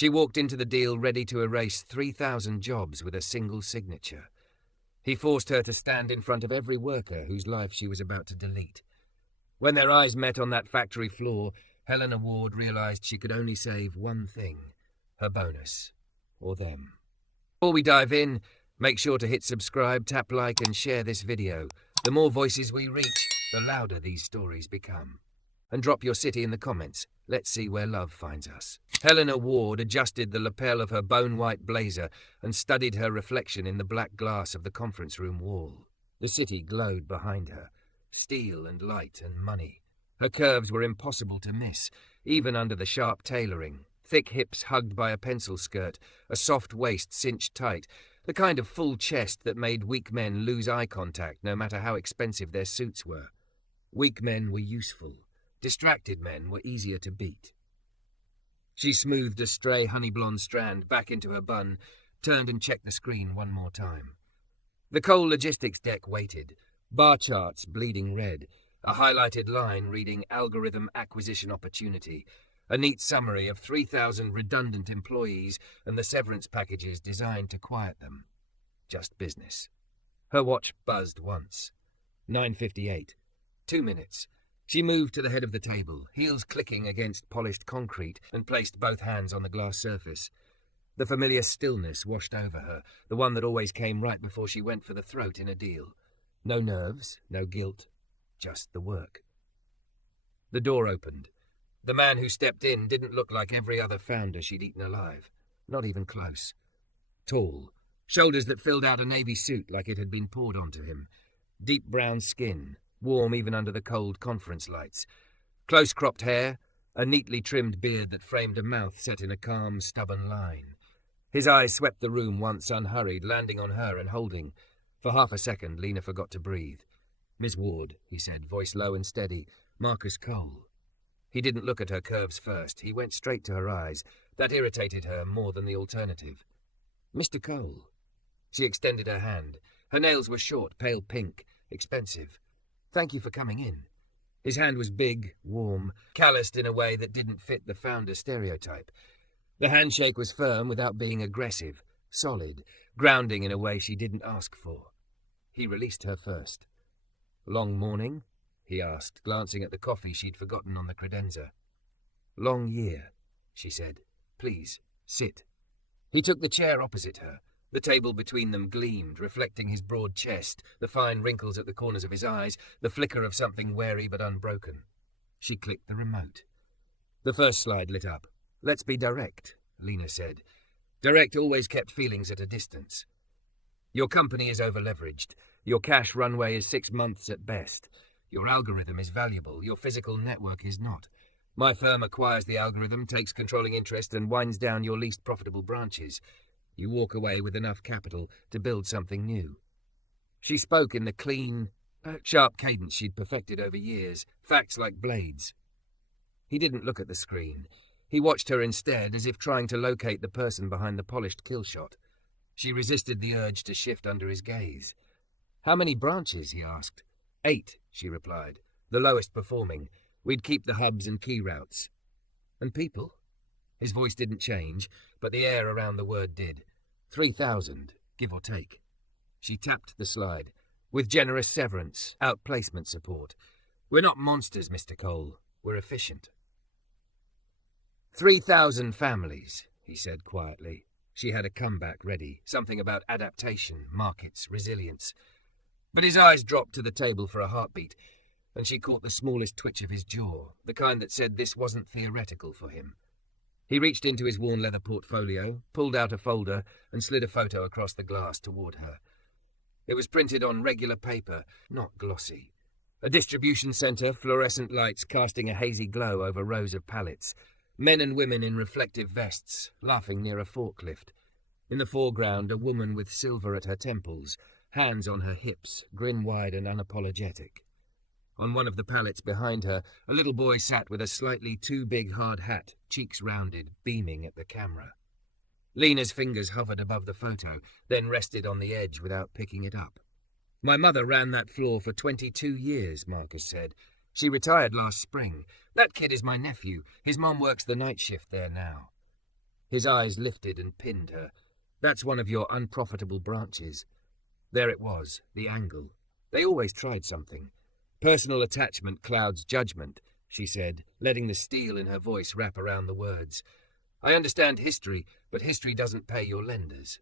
She walked into the deal ready to erase 3,000 jobs with a single signature. He forced her to stand in front of every worker whose life she was about to delete. When their eyes met on that factory floor, Helena Ward realized she could only save one thing: her bonus, or them. Before we dive in, make sure to hit subscribe, tap like, and share this video. The more voices we reach, the louder these stories become. And drop your city in the comments. Let's see where love finds us. Helena Ward adjusted the lapel of her bone-white blazer and studied her reflection in the black glass of the conference room wall. The city glowed behind her, steel and light and money. Her curves were impossible to miss, even under the sharp tailoring. Thick hips hugged by a pencil skirt, a soft waist cinched tight, the kind of full chest that made weak men lose eye contact no matter how expensive their suits were. Weak men were useful. Distracted men were easier to beat. She smoothed a stray honey-blonde strand back into her bun, turned and checked the screen one more time. The coal logistics deck waited, bar charts bleeding red, a highlighted line reading Algorithm Acquisition Opportunity, a neat summary of 3,000 redundant employees and the severance packages designed to quiet them. Just business. Her watch buzzed once. 9:58. 2 minutes. She moved to the head of the table, heels clicking against polished concrete, and placed both hands on the glass surface. The familiar stillness washed over her, the one that always came right before she went for the throat in a deal. No nerves, no guilt, just the work. The door opened. The man who stepped in didn't look like every other founder she'd eaten alive. Not even close. Tall, shoulders that filled out a navy suit like it had been poured onto him. Deep brown skin, warm even under the cold conference lights. Close-cropped hair, a neatly trimmed beard that framed a mouth set in a calm, stubborn line. His eyes swept the room once unhurried, landing on her and holding. For half a second, Lena forgot to breathe. "Miss Ward," he said, voice low and steady. "Marcus Cole." He didn't look at her curves first. He went straight to her eyes. That irritated her more than the alternative. "Mr. Cole." She extended her hand. Her nails were short, pale pink, expensive. "Thank you for coming in." His hand was big, warm, calloused in a way that didn't fit the founder stereotype. The handshake was firm without being aggressive, solid, grounding in a way she didn't ask for. He released her first. "Long morning?" he asked, glancing at the coffee she'd forgotten on the credenza. "Long year," she said. "Please, sit." He took the chair opposite her. The table between them gleamed, reflecting his broad chest, the fine wrinkles at the corners of his eyes, the flicker of something wary but unbroken. She clicked the remote. The first slide lit up. "Let's be direct," Lena said. Direct always kept feelings at a distance. "Your company is overleveraged. Your cash runway is 6 months at best. Your algorithm is valuable. Your physical network is not. My firm acquires the algorithm, takes controlling interest, and winds down your least profitable branches. You walk away with enough capital to build something new." She spoke in the clean, sharp cadence she'd perfected over years, facts like blades. He didn't look at the screen. He watched her instead, as if trying to locate the person behind the polished kill shot. She resisted the urge to shift under his gaze. "How many branches?" he asked. 8, she replied. "The lowest performing. We'd keep the hubs and key routes." "And people?" His voice didn't change, but the air around the word did. 3,000, give or take. She tapped the slide. "With generous severance, outplacement support. We're not monsters, Mr. Cole. We're efficient." 3,000 families, he said quietly. She had a comeback ready, something about adaptation, markets, resilience. But his eyes dropped to the table for a heartbeat, and she caught the smallest twitch of his jaw, the kind that said this wasn't theoretical for him. He reached into his worn leather portfolio, pulled out a folder, and slid a photo across the glass toward her. It was printed on regular paper, not glossy. A distribution centre, fluorescent lights casting a hazy glow over rows of pallets. Men and women in reflective vests, laughing near a forklift. In the foreground, a woman with silver at her temples, hands on her hips, grin wide and unapologetic. On one of the pallets behind her, a little boy sat with a slightly too big hard hat, cheeks rounded, beaming at the camera. Lena's fingers hovered above the photo, then rested on the edge without picking it up. "My mother ran that floor for 22 years, Marcus said. She retired last spring. That kid is my nephew. His mom works the night shift there now." His eyes lifted and pinned her. "That's one of your unprofitable branches." There it was, the angle. They always tried something. "Personal attachment clouds judgment," she said, letting the steel in her voice wrap around the words. "I understand history, but history doesn't pay your lenders."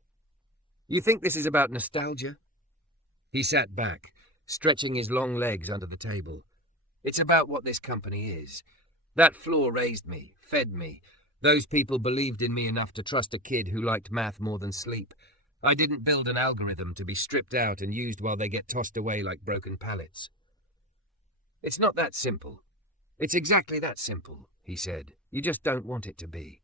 "You think this is about nostalgia?" He sat back, stretching his long legs under the table. "It's about what this company is. That floor raised me, fed me. Those people believed in me enough to trust a kid who liked math more than sleep. I didn't build an algorithm to be stripped out and used while they get tossed away like broken pallets." "It's not that simple." "It's exactly that simple," he said. "You just don't want it to be."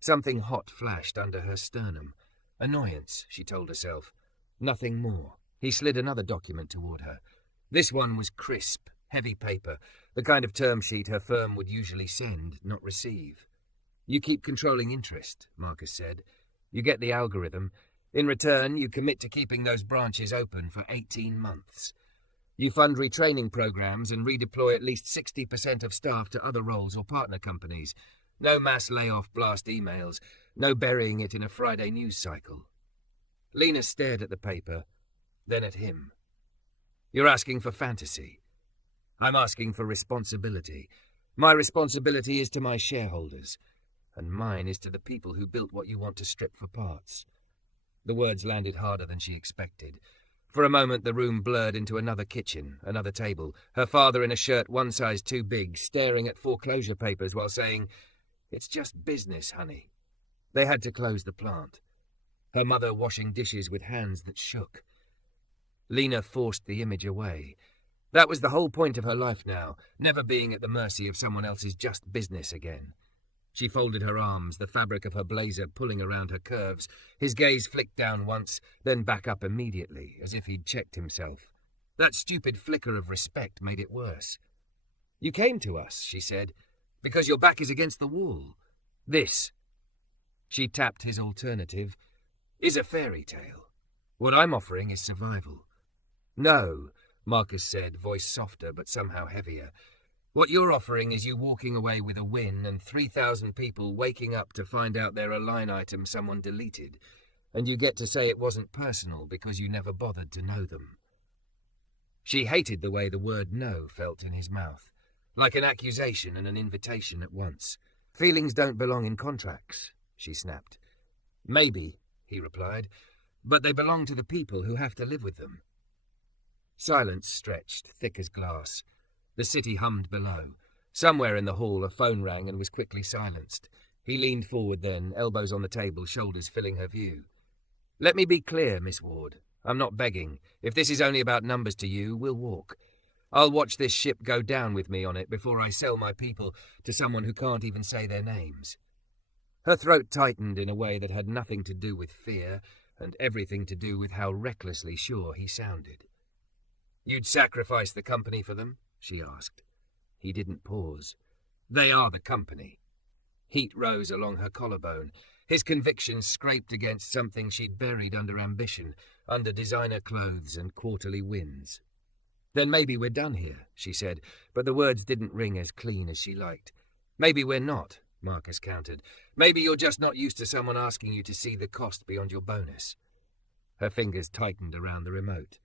Something hot flashed under her sternum. Annoyance, she told herself. Nothing more. He slid another document toward her. This one was crisp, heavy paper, the kind of term sheet her firm would usually send, not receive. "You keep controlling interest," Marcus said. "You get the algorithm. In return, you commit to keeping those branches open for 18 months. You fund retraining programs and redeploy at least 60% of staff to other roles or partner companies. No mass layoff blast emails, no burying it in a Friday news cycle." Lena stared at the paper, then at him. "You're asking for fantasy. I'm asking for responsibility. My responsibility is to my shareholders, and mine is to the people who built what you want to strip for parts." The words landed harder than she expected. For a moment the room blurred into another kitchen, another table, her father in a shirt one size too big, staring at foreclosure papers while saying, "It's just business, honey." They had to close the plant. Her mother washing dishes with hands that shook. Lena forced the image away. That was the whole point of her life now, never being at the mercy of someone else's just business again. She folded her arms, the fabric of her blazer pulling around her curves. His gaze flicked down once, then back up immediately, as if he'd checked himself. That stupid flicker of respect made it worse. "You came to us," she said, "because your back is against the wall. This," she tapped his alternative, "is a fairy tale. What I'm offering is survival." "No," Marcus said, voice softer but somehow heavier. "What you're offering is you walking away with a win and 3,000 people waking up to find out they're a line item someone deleted, and you get to say it wasn't personal because you never bothered to know them." She hated the way the word "no" felt in his mouth, like an accusation and an invitation at once. "Feelings don't belong in contracts," she snapped. "Maybe," he replied, "but they belong to the people who have to live with them." Silence stretched, thick as glass. The city hummed below. Somewhere in the hall a phone rang and was quickly silenced. He leaned forward then, elbows on the table, shoulders filling her view. "Let me be clear, Miss Ward. I'm not begging. If this is only about numbers to you, we'll walk. I'll watch this ship go down with me on it before I sell my people to someone who can't even say their names." Her throat tightened in a way that had nothing to do with fear and everything to do with how recklessly sure he sounded. "You'd sacrifice the company for them?" she asked. He didn't pause. "They are the company." Heat rose along her collarbone. His conviction scraped against something she'd buried under ambition, under designer clothes and quarterly wins. "Then maybe we're done here," she said, but the words didn't ring as clean as she liked. "Maybe we're not," Marcus countered. "Maybe you're just not used to someone asking you to see the cost beyond your bonus." Her fingers tightened around the remote.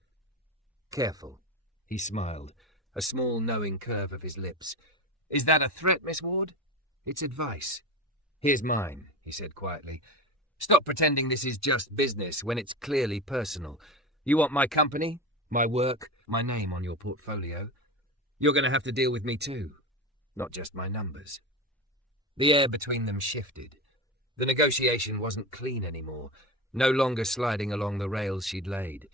"Careful," he smiled, a small knowing curve of his lips. "Is that a threat, Miss Ward?" "It's advice." "Here's mine," he said quietly. "Stop pretending this is just business when it's clearly personal. You want my company, my work, my name on your portfolio. You're going to have to deal with me too, not just my numbers." The air between them shifted. The negotiation wasn't clean anymore, no longer sliding along the rails she'd laid.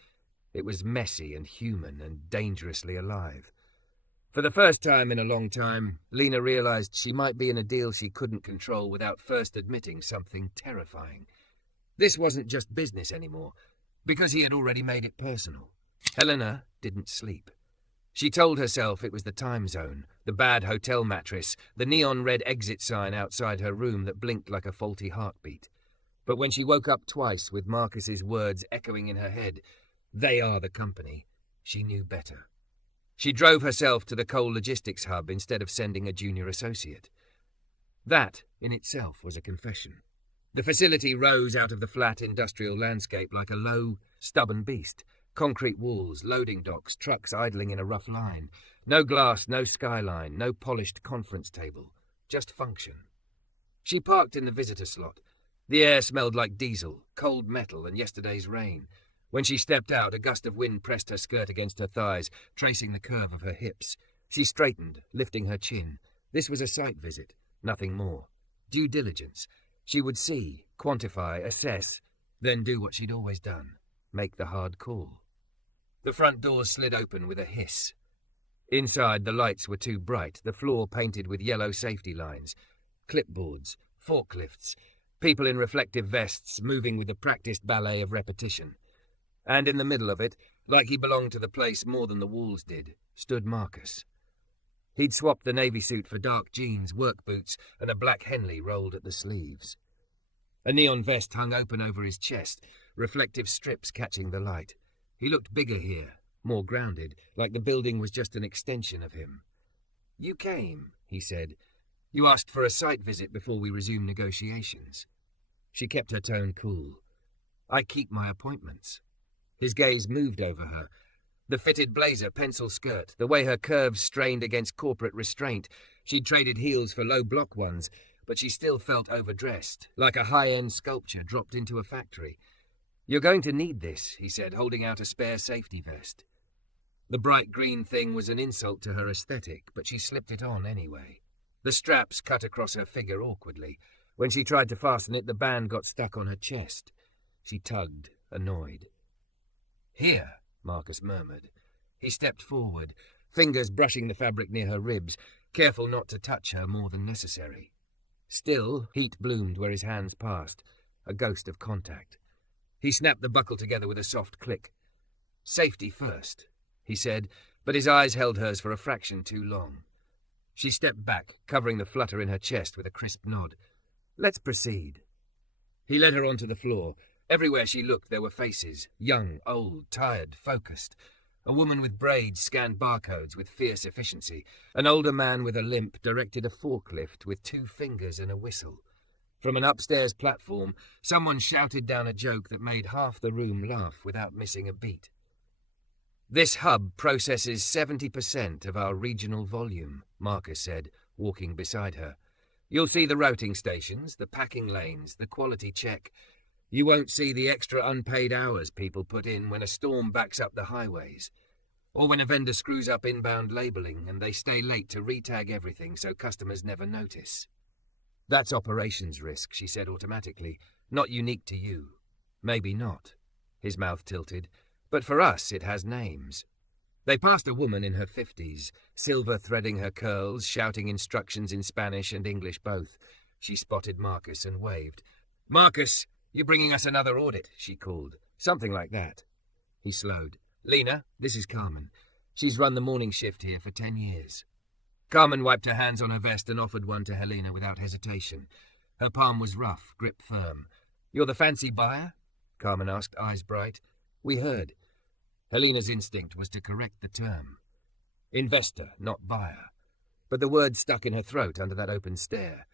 It was messy and human and dangerously alive. For the first time in a long time, Lena realized she might be in a deal she couldn't control without first admitting something terrifying. This wasn't just business anymore, because he had already made it personal. Helena didn't sleep. She told herself it was the time zone, the bad hotel mattress, the neon red exit sign outside her room that blinked like a faulty heartbeat. But when she woke up twice with Marcus's words echoing in her head, "They are the company," she knew better. She drove herself to the coal logistics hub instead of sending a junior associate. That, in itself, was a confession. The facility rose out of the flat industrial landscape like a low, stubborn beast. Concrete walls, loading docks, trucks idling in a rough line. No glass, no skyline, no polished conference table. Just function. She parked in the visitor slot. The air smelled like diesel, cold metal, and yesterday's rain. When she stepped out, a gust of wind pressed her skirt against her thighs, tracing the curve of her hips. She straightened, lifting her chin. This was a site visit, nothing more. Due diligence. She would see, quantify, assess, then do what she'd always done. Make the hard call. The front doors slid open with a hiss. Inside, the lights were too bright, the floor painted with yellow safety lines. Clipboards, forklifts, people in reflective vests moving with the practiced ballet of repetition. And in the middle of it, like he belonged to the place more than the walls did, stood Marcus. He'd swapped the navy suit for dark jeans, work boots, and a black Henley rolled at the sleeves. A neon vest hung open over his chest, reflective strips catching the light. He looked bigger here, more grounded, like the building was just an extension of him. "You came," he said. "You asked for a site visit before we resume negotiations." She kept her tone cool. "I keep my appointments." His gaze moved over her. The fitted blazer, pencil skirt, the way her curves strained against corporate restraint. She'd traded heels for low block ones, but she still felt overdressed, like a high-end sculpture dropped into a factory. "You're going to need this," he said, holding out a spare safety vest. The bright green thing was an insult to her aesthetic, but she slipped it on anyway. The straps cut across her figure awkwardly. When she tried to fasten it, the band got stuck on her chest. She tugged, annoyed. "Here," Marcus murmured. He stepped forward, fingers brushing the fabric near her ribs, careful not to touch her more than necessary. Still, heat bloomed where his hands passed, a ghost of contact. He snapped the buckle together with a soft click. "Safety first," he said, but his eyes held hers for a fraction too long. She stepped back, covering the flutter in her chest with a crisp nod. "Let's proceed." He led her onto the floor. Everywhere she looked there were faces, young, old, tired, focused. A woman with braids scanned barcodes with fierce efficiency. An older man with a limp directed a forklift with 2 fingers and a whistle. From an upstairs platform, someone shouted down a joke that made half the room laugh without missing a beat. "This hub processes 70% of our regional volume," Marcus said, walking beside her. "You'll see the routing stations, the packing lanes, the quality check. You won't see the extra unpaid hours people put in when a storm backs up the highways, or when a vendor screws up inbound labeling and they stay late to re-tag everything so customers never notice. That's operations risk," she said automatically. "Not unique to you." "Maybe not." His mouth tilted. "But for us it has names." They passed a woman in her 50s, silver threading her curls, shouting instructions in Spanish and English both. She spotted Marcus and waved. "Marcus, you're bringing us another audit," she called. Something like that. He slowed. "Lena, this is Carmen. She's run the morning shift here for 10 years. Carmen wiped her hands on her vest and offered one to Helena without hesitation. Her palm was rough, grip firm. "You're the fancy buyer?" Carmen asked, eyes bright. "We heard." Helena's instinct was to correct the term. Investor, not buyer. But the word stuck in her throat under that open stare.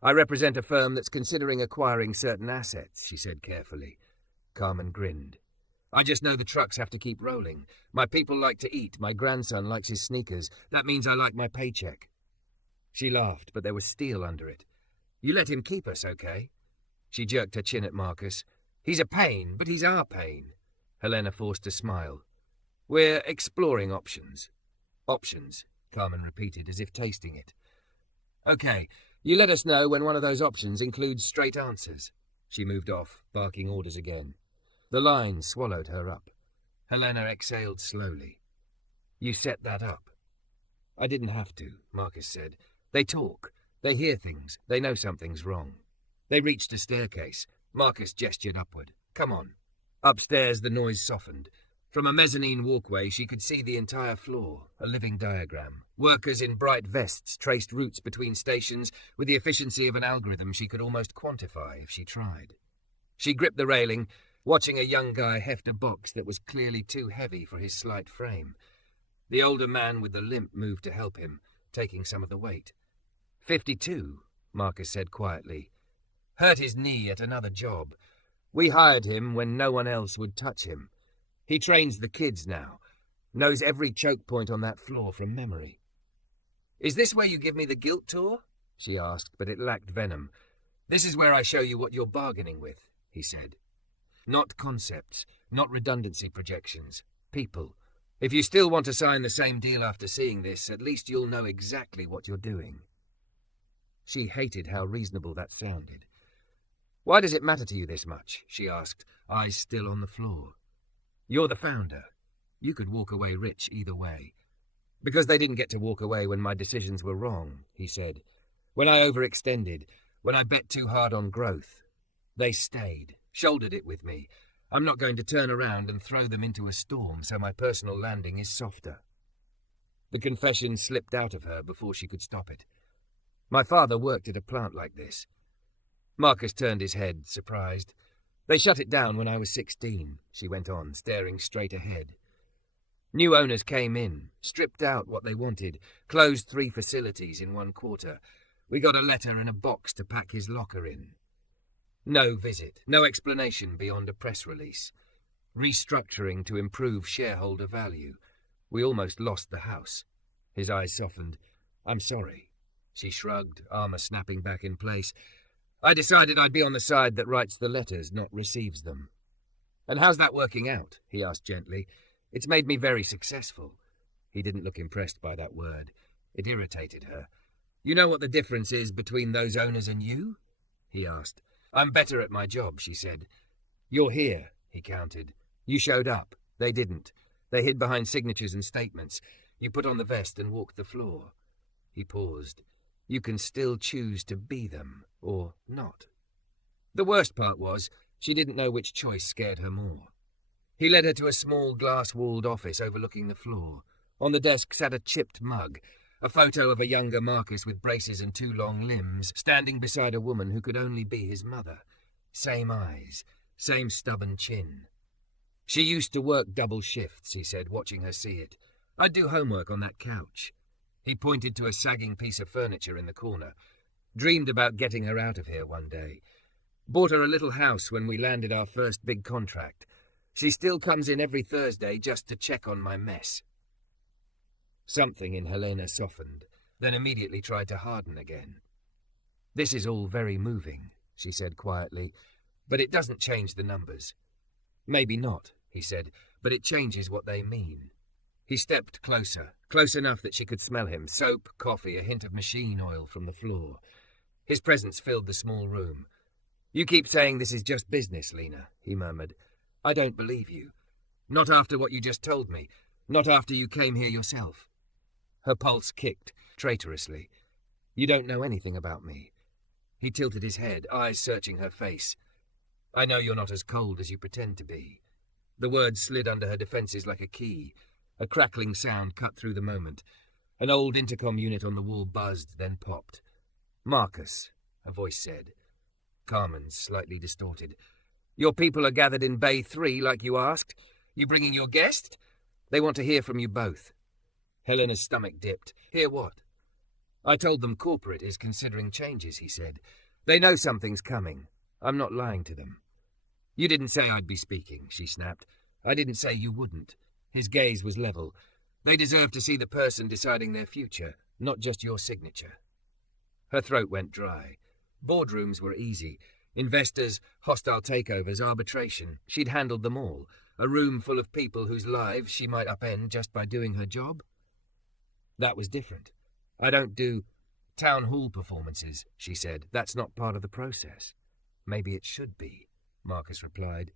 "I represent a firm that's considering acquiring certain assets," she said carefully. Carmen grinned. "I just know the trucks have to keep rolling. My people like to eat. My grandson likes his sneakers. That means I like my paycheck." She laughed, but there was steel under it. "You let him keep us, okay?" She jerked her chin at Marcus. "He's a pain, but he's our pain." Helena forced a smile. "We're exploring options." "Options," Carmen repeated, as if tasting it. "Okay. You let us know when one of those options includes straight answers." She moved off, barking orders again. The line swallowed her up. Helena exhaled slowly. "You set that up." "I didn't have to," Marcus said. "They talk. They hear things. They know something's wrong." They reached a staircase. Marcus gestured upward. "Come on." Upstairs the noise softened. From a mezzanine walkway she could see the entire floor, a living diagram. Workers in bright vests traced routes between stations with the efficiency of an algorithm she could almost quantify if she tried. She gripped the railing, watching a young guy heft a box that was clearly too heavy for his slight frame. The older man with the limp moved to help him, taking some of the weight. 52, Marcus said quietly. Hurt his knee at another job. We hired him when no one else would touch him. He trains the kids now. Knows every choke point on that floor from memory. "Is this where you give me the guilt tour?" she asked, but it lacked venom. "This is where I show you what you're bargaining with," he said. "Not concepts, not redundancy projections. People. If you still want to sign the same deal after seeing this, at least you'll know exactly what you're doing." She hated how reasonable that sounded. "Why does it matter to you this much?" she asked, eyes still on the floor. "You're the founder. You could walk away rich either way." "Because they didn't get to walk away when my decisions were wrong," he said. "When I overextended, when I bet too hard on growth. They stayed, shouldered it with me. I'm not going to turn around and throw them into a storm so my personal landing is softer." The confession slipped out of her before she could stop it. "My father worked at a plant like this." Marcus turned his head, surprised. "They shut it down when I was 16, she went on, staring straight ahead. "New owners came in, stripped out what they wanted, closed 3 facilities in 1 quarter. We got a letter and a box to pack his locker in. No visit, no explanation beyond a press release. Restructuring to improve shareholder value. We almost lost the house." His eyes softened. "I'm sorry." She shrugged, armor snapping back in place. "I decided I'd be on the side that writes the letters, not receives them." "And how's that working out?" he asked gently. "It's made me very successful." He didn't look impressed by that word. It irritated her. "You know what the difference is between those owners and you?" he asked. "I'm better at my job," she said. "You're here," he countered. "You showed up. They didn't. They hid behind signatures and statements. You put on the vest and walked the floor." He paused. "You can still choose to be them, or not." The worst part was, she didn't know which choice scared her more. He led her to a small glass-walled office overlooking the floor. On the desk sat a chipped mug, a photo of a younger Marcus with braces and 2 long limbs, standing beside a woman who could only be his mother. Same eyes, same stubborn chin. "She used to work double shifts," he said, watching her see it. "I'd do homework on that couch." He pointed to a sagging piece of furniture in the corner. "Dreamed about getting her out of here one day. Bought her a little house when we landed our first big contract. She still comes in every Thursday just to check on my mess." Something in Helena softened, then immediately tried to harden again. "This is all very moving," she said quietly, "but it doesn't change the numbers." "Maybe not," he said, "but it changes what they mean." He stepped closer, close enough that she could smell him, soap, coffee, a hint of machine oil from the floor. His presence filled the small room. "You keep saying this is just business, Lena," he murmured. "I don't believe you. Not after what you just told me. Not after you came here yourself." Her pulse kicked, traitorously. "You don't know anything about me." He tilted his head, eyes searching her face. "I know you're not as cold as you pretend to be." The words slid under her defenses like a key. A crackling sound cut through the moment. An old intercom unit on the wall buzzed, then popped. "Marcus," a voice said. Carmen's, slightly distorted. "Your people are gathered in Bay 3 like you asked. You bringing your guest? They want to hear from you both." Helena's stomach dipped. "Hear what?" "I told them corporate is considering changes," he said. "They know something's coming. I'm not lying to them." "You didn't say I'd be speaking," she snapped. "I didn't say you wouldn't." His gaze was level. "They deserve to see the person deciding their future, not just your signature." Her throat went dry. Boardrooms were easy. Investors, hostile takeovers, arbitration. She'd handled them all. A room full of people whose lives she might upend just by doing her job. That was different. "I don't do town hall performances," she said. "That's not part of the process." "Maybe it should be," Marcus replied.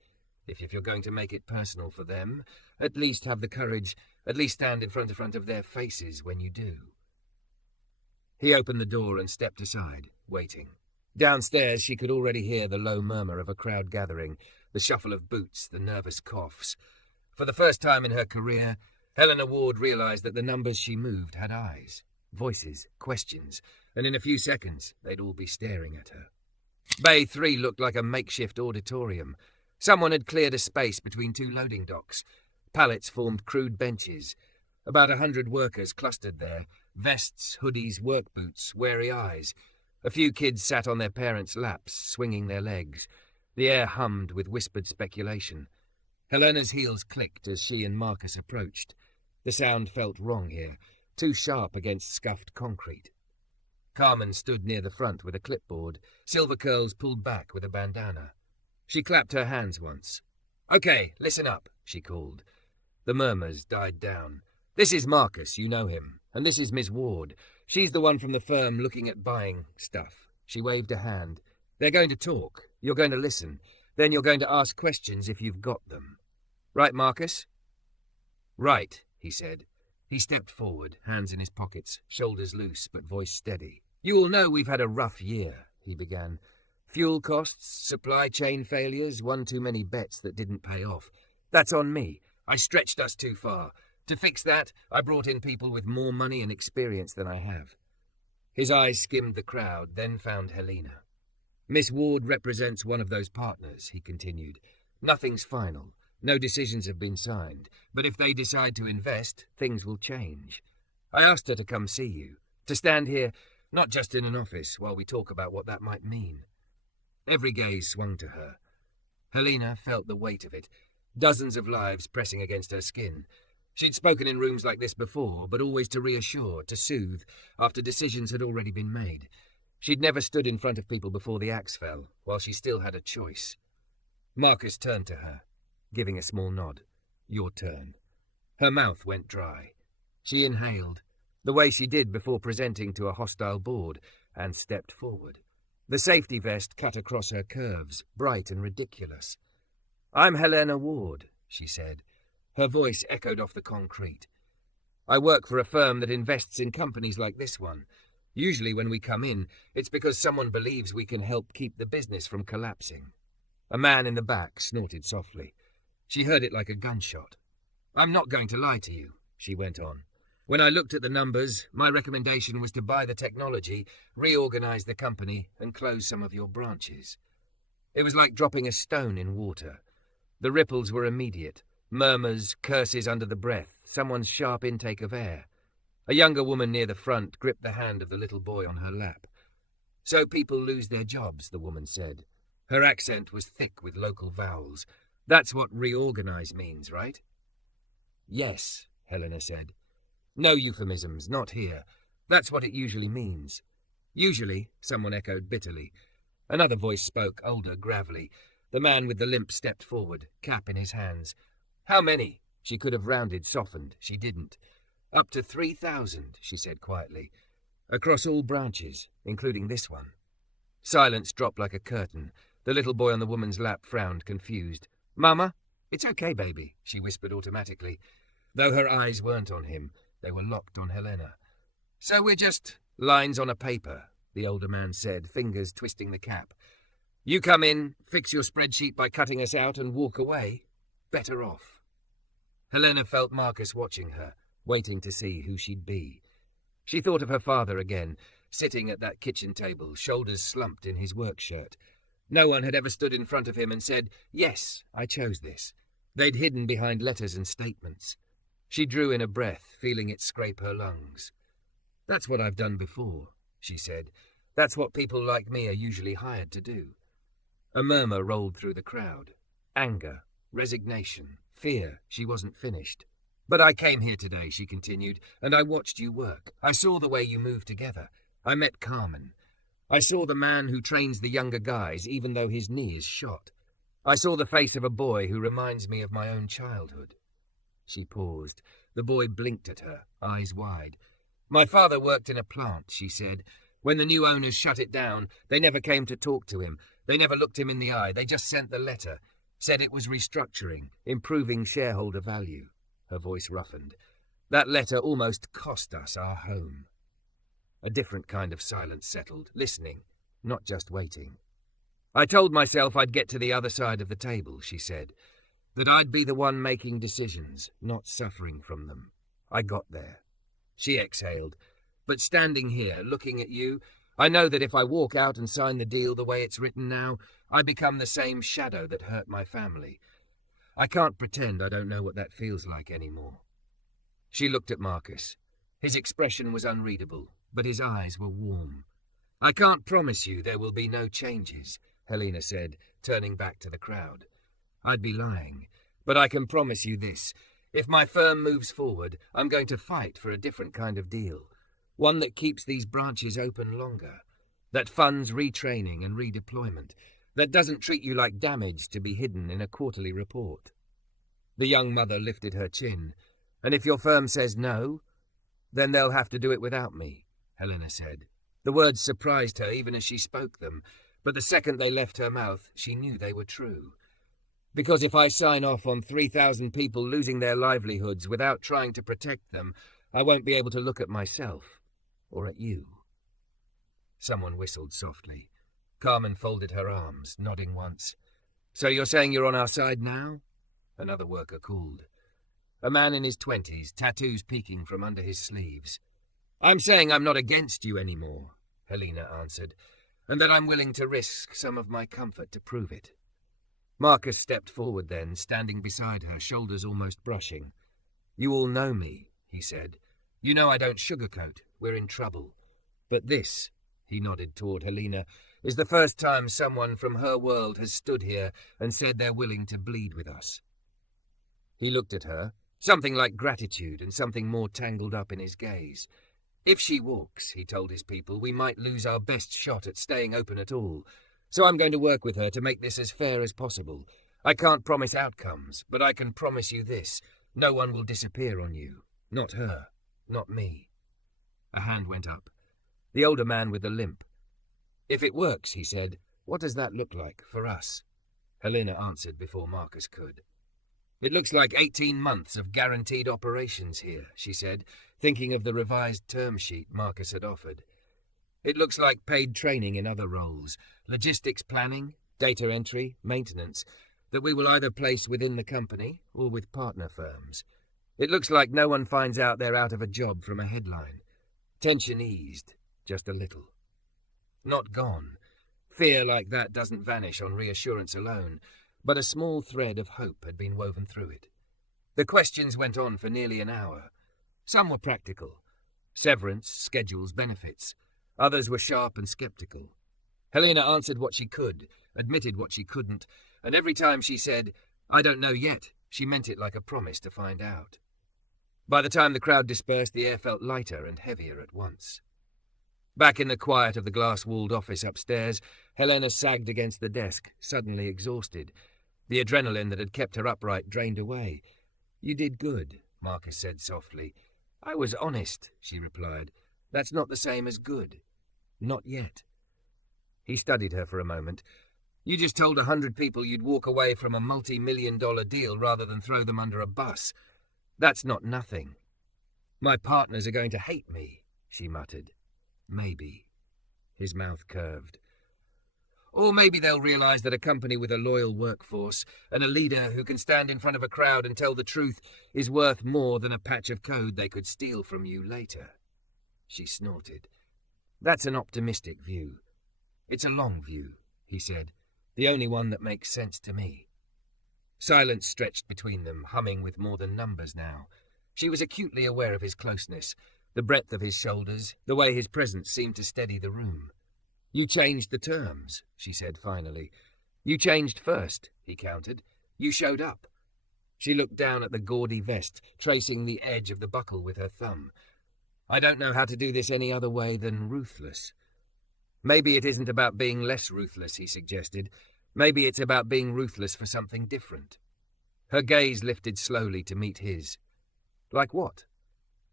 If you're going to make it personal for them, at least have the courage, at least stand in front of their faces when you do." He opened the door and stepped aside, waiting. Downstairs she could already hear the low murmur of a crowd gathering, the shuffle of boots, the nervous coughs. For the first time in her career, Helena Ward realized that the numbers she moved had eyes, voices, questions, and in a few seconds they'd all be staring at her. Bay 3 looked like a makeshift auditorium. Someone had cleared a space between 2 loading docks. Pallets formed crude benches. About 100 workers clustered there, vests, hoodies, work boots, wary eyes. A few kids sat on their parents' laps, swinging their legs. The air hummed with whispered speculation. Helena's heels clicked as she and Marcus approached. The sound felt wrong here, too sharp against scuffed concrete. Carmen stood near the front with a clipboard, silver curls pulled back with a bandana. She clapped her hands once. "Okay, listen up," she called. The murmurs died down. "This is Marcus, you know him, and this is Miss Ward. She's the one from the firm looking at buying stuff." She waved a hand. "They're going to talk. You're going to listen. Then you're going to ask questions if you've got them. Right, Marcus?" "Right," he said. He stepped forward, hands in his pockets, shoulders loose but voice steady. "You all know we've had a rough year," he began. "Fuel costs, supply chain failures, one too many bets that didn't pay off. That's on me. I stretched us too far. To fix that, I brought in people with more money and experience than I have." His eyes skimmed the crowd, then found Helena. "Miss Ward represents one of those partners," he continued. "Nothing's final. No decisions have been signed. But if they decide to invest, things will change. I asked her to come see you, to stand here, not just in an office, while we talk about what that might mean." Every gaze swung to her. Helena felt the weight of it, dozens of lives pressing against her skin. She'd spoken in rooms like this before, but always to reassure, to soothe, after decisions had already been made. She'd never stood in front of people before the axe fell, while she still had a choice. Marcus turned to her, giving a small nod. "Your turn." Her mouth went dry. She inhaled, the way she did before presenting to a hostile board, and stepped forward. The safety vest cut across her curves, bright and ridiculous. "I'm Helena Ward," she said. Her voice echoed off the concrete. "I work for a firm that invests in companies like this one. Usually when we come in, it's because someone believes we can help keep the business from collapsing." A man in the back snorted softly. She heard it like a gunshot. "I'm not going to lie to you," she went on. "When I looked at the numbers, my recommendation was to buy the technology, reorganize the company, and close some of your branches." It was like dropping a stone in water. The ripples were immediate. Murmurs, curses under the breath, someone's sharp intake of air. A younger woman near the front gripped the hand of the little boy on her lap. "So people lose their jobs," the woman said. Her accent was thick with local vowels. "That's what reorganize means, right?" "Yes," Helena said. "No euphemisms, not here. That's what it usually means." "Usually," someone echoed bitterly. Another voice spoke, older, gravelly. The man with the limp stepped forward, cap in his hands. "How many?" She could have rounded, softened. She didn't. "Up to 3,000, she said quietly. "Across all branches, including this one." Silence dropped like a curtain. The little boy on the woman's lap frowned, confused. "Mama?" "It's okay, baby," she whispered automatically. Though her eyes weren't on him, they were locked on Helena. "So we're just lines on a paper," the older man said, fingers twisting the cap. "You come in, fix your spreadsheet by cutting us out, and walk away. Better off." Helena felt Marcus watching her, waiting to see who she'd be. She thought of her father again, sitting at that kitchen table, shoulders slumped in his work shirt. No one had ever stood in front of him and said, "Yes, I chose this." They'd hidden behind letters and statements. She drew in a breath, feeling it scrape her lungs. "That's what I've done before," she said. "That's what people like me are usually hired to do." A murmur rolled through the crowd. Anger, resignation, fear she wasn't finished. "But I came here today," she continued, "and I watched you work. I saw the way you moved together. I met Carmen. I saw the man who trains the younger guys, even though his knee is shot. I saw the face of a boy who reminds me of my own childhood." She paused. The boy blinked at her, eyes wide. "My father worked in a plant," she said. "When the new owners shut it down, they never came to talk to him. They never looked him in the eye. They just sent the letter. Said it was restructuring, improving shareholder value." Her voice roughened. "That letter almost cost us our home." A different kind of silence settled, listening, not just waiting. "I told myself I'd get to the other side of the table," she said. "That I'd be the one making decisions, not suffering from them. I got there." She exhaled. "But standing here, looking at you, I know that if I walk out and sign the deal the way it's written now, I become the same shadow that hurt my family. I can't pretend I don't know what that feels like anymore." She looked at Marcus. His expression was unreadable, but his eyes were warm. I can't promise you there will be no changes, Helena said, turning back to the crowd. I'd be lying, but I can promise you this. If my firm moves forward, I'm going to fight for a different kind of deal. One that keeps these branches open longer, that funds retraining and redeployment, that doesn't treat you like damage to be hidden in a quarterly report. The young mother lifted her chin. And if your firm says no, then they'll have to do it without me, Helena said. The words surprised her even as she spoke them, but the second they left her mouth, she knew they were true. Because if I sign off on 3,000 people losing their livelihoods without trying to protect them, I won't be able to look at myself, or at you. Someone whistled softly. Carmen folded her arms, nodding once. So you're saying you're on our side now? Another worker called. A man in his 20s, tattoos peeking from under his sleeves. I'm saying I'm not against you anymore, Helena answered, and that I'm willing to risk some of my comfort to prove it. Marcus stepped forward then, standing beside her, shoulders almost brushing. You all know me, he said. You know I don't sugarcoat. We're in trouble. But this, he nodded toward Helena, is the first time someone from her world has stood here and said they're willing to bleed with us. He looked at her, something like gratitude and something more tangled up in his gaze. If she walks, he told his people, we might lose our best shot at staying open at all. So I'm going to work with her to make this as fair as possible. I can't promise outcomes, but I can promise you this. No one will disappear on you. Not her. Not me. A hand went up. The older man with the limp. If it works, he said, what does that look like for us? Helena answered before Marcus could. It looks like 18 months of guaranteed operations here, she said, thinking of the revised term sheet Marcus had offered. It looks like paid training in other roles, logistics planning, data entry, maintenance, that we will either place within the company or with partner firms. It looks like no one finds out they're out of a job from a headline. Tension eased, just a little. Not gone. Fear like that doesn't vanish on reassurance alone, but a small thread of hope had been woven through it. The questions went on for nearly an hour. Some were practical. Severance, schedules, benefits. Others were sharp and skeptical. Helena answered what she could, admitted what she couldn't, and every time she said, I don't know yet, she meant it like a promise to find out. By the time the crowd dispersed, the air felt lighter and heavier at once. Back in the quiet of the glass-walled office upstairs, Helena sagged against the desk, suddenly exhausted. The adrenaline that had kept her upright drained away. You did good, Marcus said softly. I was honest, she replied. That's not the same as good. Not yet. He studied her for a moment. You just told 100 people you'd walk away from a multi-million-dollar deal rather than throw them under a bus. That's not nothing. My partners are going to hate me, she muttered. Maybe. His mouth curved. Or maybe they'll realize that a company with a loyal workforce and a leader who can stand in front of a crowd and tell the truth is worth more than a patch of code they could steal from you later. She snorted. That's an optimistic view. It's a long view, he said, the only one that makes sense to me. Silence stretched between them, humming with more than numbers now. She was acutely aware of his closeness, the breadth of his shoulders, the way his presence seemed to steady the room. You changed the terms, she said finally. You changed first, he countered. You showed up. She looked down at the gaudy vest, tracing the edge of the buckle with her thumb. I don't know how to do this any other way than ruthless. Maybe it isn't about being less ruthless, he suggested. Maybe it's about being ruthless for something different. Her gaze lifted slowly to meet his. Like what?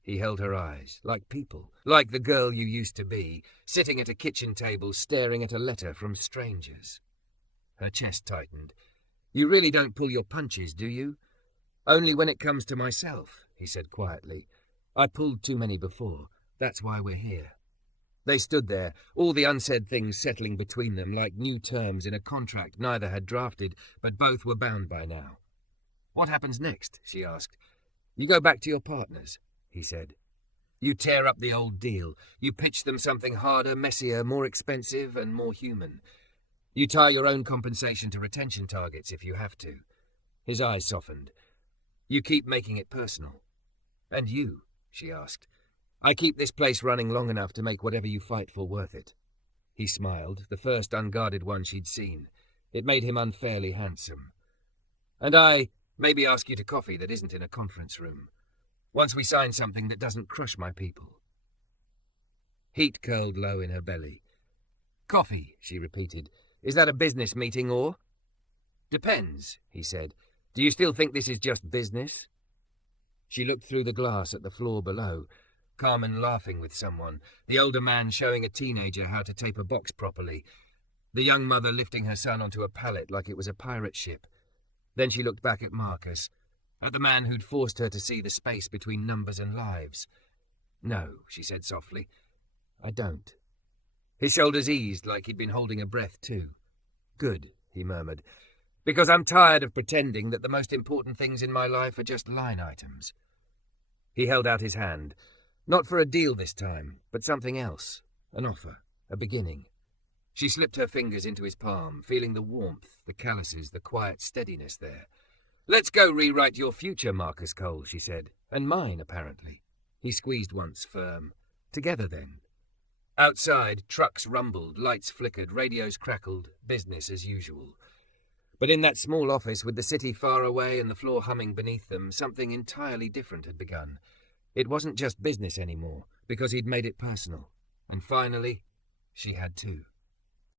He held her eyes, like people, like the girl you used to be, sitting at a kitchen table staring at a letter from strangers. Her chest tightened. You really don't pull your punches, do you? Only when it comes to myself, he said quietly. I pulled too many before. That's why we're here. They stood there, all the unsaid things settling between them like new terms in a contract neither had drafted, but both were bound by now. What happens next? She asked. You go back to your partners, he said. You tear up the old deal. You pitch them something harder, messier, more expensive, and more human. You tie your own compensation to retention targets if you have to. His eyes softened. You keep making it personal. And you, she asked. I keep this place running long enough to make whatever you fight for worth it. He smiled, the first unguarded one she'd seen. It made him unfairly handsome. "And I maybe ask you to coffee that isn't in a conference room. Once we sign something that doesn't crush my people." Heat curled low in her belly. "Coffee," she repeated. "Is that a business meeting or?" "Depends," he said. "Do you still think this is just business?" She looked through the glass at the floor below. Carmen laughing with someone, the older man showing a teenager how to tape a box properly, the young mother lifting her son onto a pallet like it was a pirate ship. Then she looked back at Marcus, at the man who'd forced her to see the space between numbers and lives. "No," she said softly, "I don't." His shoulders eased like he'd been holding a breath too. "Good," he murmured, "because I'm tired of pretending that the most important things in my life are just line items." He held out his hand. Not for a deal this time, but something else. An offer. A beginning. She slipped her fingers into his palm, feeling the warmth, the calluses, the quiet steadiness there. "Let's go rewrite your future, Marcus Cole," she said. "And mine, apparently." He squeezed once, firm. "Together, then." Outside, trucks rumbled, lights flickered, radios crackled, business as usual. But in that small office, with the city far away and the floor humming beneath them, something entirely different had begun. It wasn't just business anymore, because he'd made it personal. And finally, she had too.